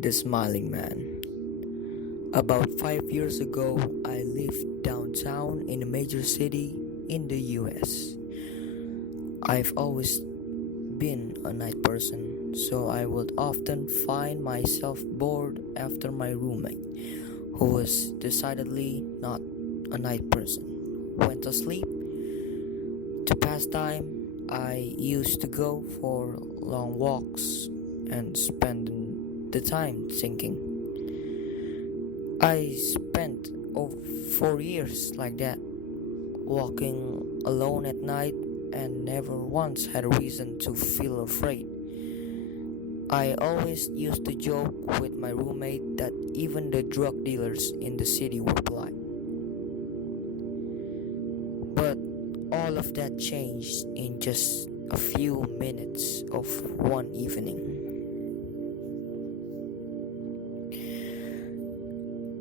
The Smiling Man. About 5 years ago, I lived downtown in a major city in the US. I've always been a night person, so I would often find myself bored after my roommate, who was decidedly not a night person, went to sleep. To pass time, I used to go for long walks and spend the time thinking. I spent over 4 years like that, walking alone at night and never once had a reason to feel afraid. I always used to joke with my roommate that even the drug dealers in the city were polite. But all of that changed in just a few minutes of one evening.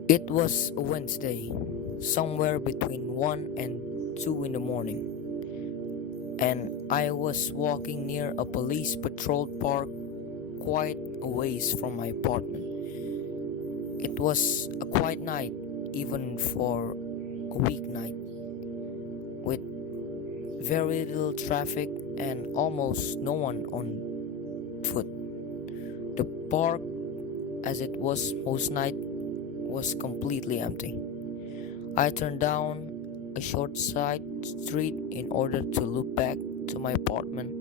It was a Wednesday, somewhere between 1 and 2 in the morning, and I was walking near a police patrolled park quite a ways from my apartment. It was a quiet night, even for a weeknight, with very little traffic and almost no one on foot. The park, as it was most night, was completely empty. I turned down a short side street in order to look back to my apartment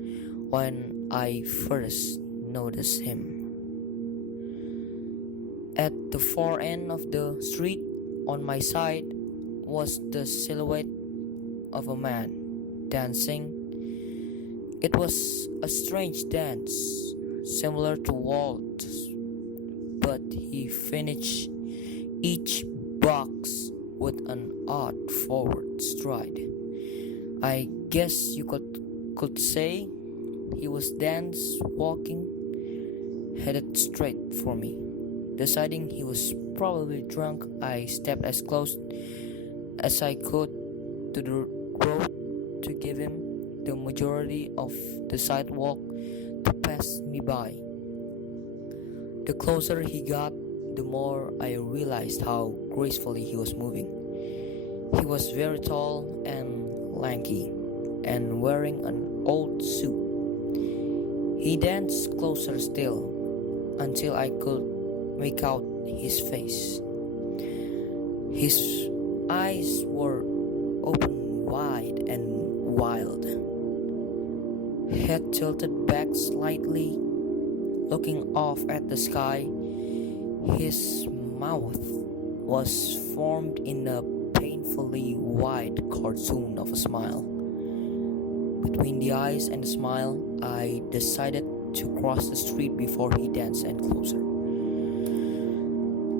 when I first noticed him. At the far end of the street, on my side, was the silhouette of a man dancing. It was a strange dance, similar to waltz, but he finished each box with an odd forward stride. I guess you could say he was dance walking, headed straight for me. Deciding he was probably drunk, I stepped as close as I could to the road to give him the majority of the sidewalk to pass me by. The closer he got, the more I realized how gracefully he was moving. He was very tall and lanky, and wearing an old suit. He danced closer still, until I could make out his face. His eyes were open wide and wild, head tilted back slightly, looking off at the sky. His mouth was formed in a painfully wide cartoon of a smile. Between the eyes and the smile, I decided to cross the street before he danced any closer.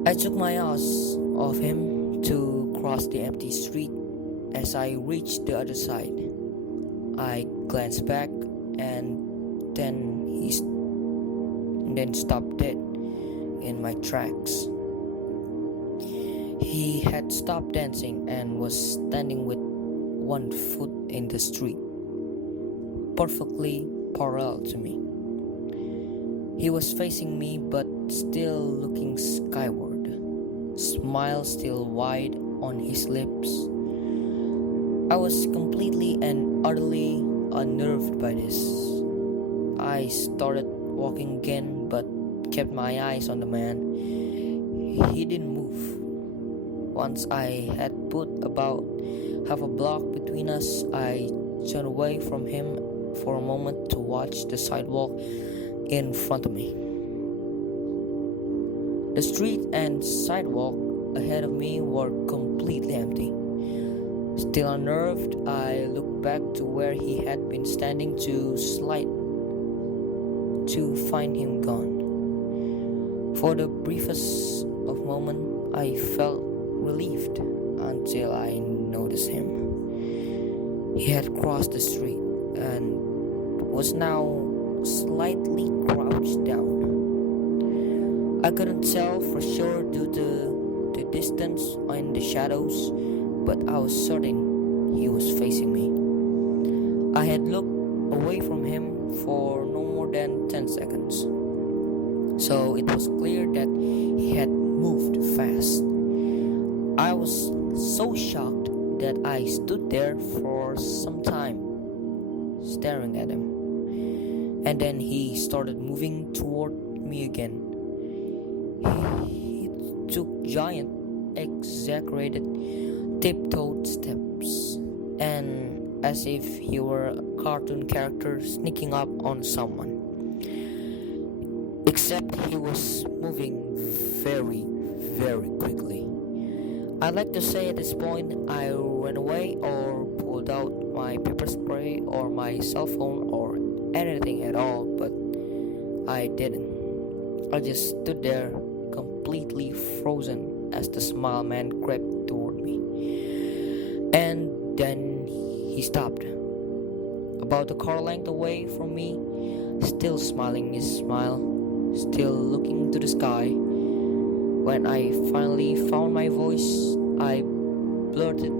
I took my eyes off him to cross the empty street. As I reached the other side, I glanced back and then stopped dead in my tracks. He had stopped dancing and was standing with one foot in the street, perfectly parallel to me. He was facing me but still looking skyward, smile still wide on his lips. I was completely and utterly unnerved by this. I started walking again but kept my eyes on the man. He didn't move. Once I had put about half a block between us, I turned away from him for a moment to watch the sidewalk in front of me. The street and sidewalk ahead of me were completely empty. Still unnerved, I looked back to where he had been standing to find him gone. For the briefest of moment, I felt relieved until I noticed him. He had crossed the street and was now slightly crouched down. I couldn't tell for sure due to the distance and the shadows, but I was certain he was facing me. I had looked away from him for no more than 10 seconds. so it was clear that he had moved fast. I was so shocked that I stood there for some time, staring at him. And then he started moving toward me again. He took giant, exaggerated, tiptoed steps, and as if he were a cartoon character sneaking up on someone. Except he was moving very, very quickly. I'd like to say at this point I ran away or pulled out my pepper spray or my cell phone or anything at all, but I didn't. I just stood there completely frozen as the smile man crept toward me. And then he stopped, about a car length away from me, still smiling his smile, still looking to the sky. When I finally found my voice, I blurted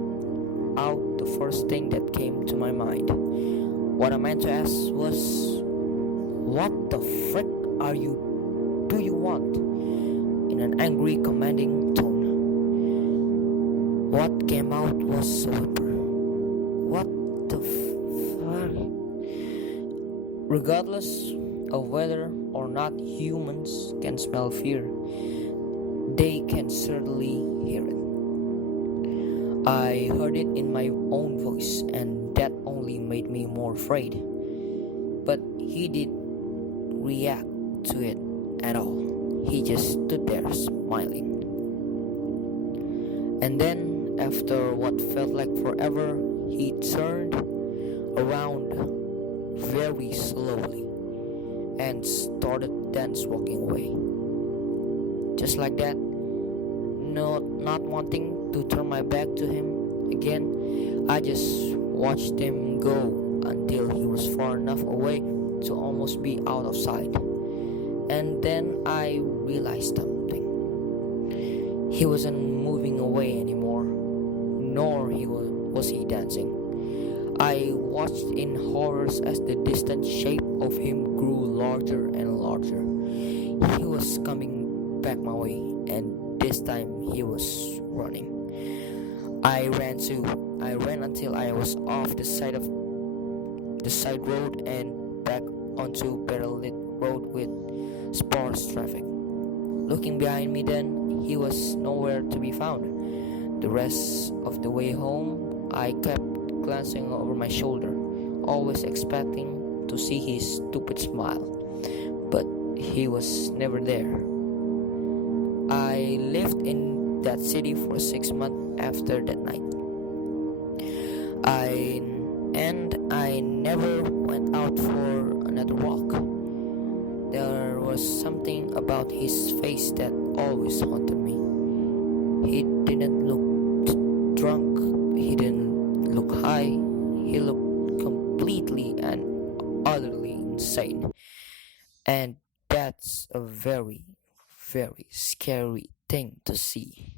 out the first thing that came to my mind. What I meant to ask was, "What the frick do you want?" in an angry, commanding tone. What came out was a whimper. What the fuck? Regardless of whether or not humans can smell fear, they can certainly hear it. I heard it in my own voice, and that only made me more afraid. But he didn't react to it at all. He just stood there smiling. And then, after what felt like forever, he turned around very slowly and started dance walking away. Just like that, not wanting to turn my back to him again, I just watched him go until he was far enough away to almost be out of sight. And then I realized something. He wasn't moving away anymore, nor was he dancing. I watched in horrors as the distant shape of him grew larger and larger. He was coming back my way, and this time he was running. I ran too. I ran until I was off the side road and back onto better lit road with sparse traffic. Looking behind me then, he was nowhere to be found. The rest of the way home, I kept glancing over my shoulder, always expecting to see his stupid smile, but he was never there. I lived in that city for 6 months after that night. I never went out for another walk. There was something about his face that always haunted me. He didn't look drunk, he didn't look high, he looked completely and utterly insane. And that's a very, very scary thing to see.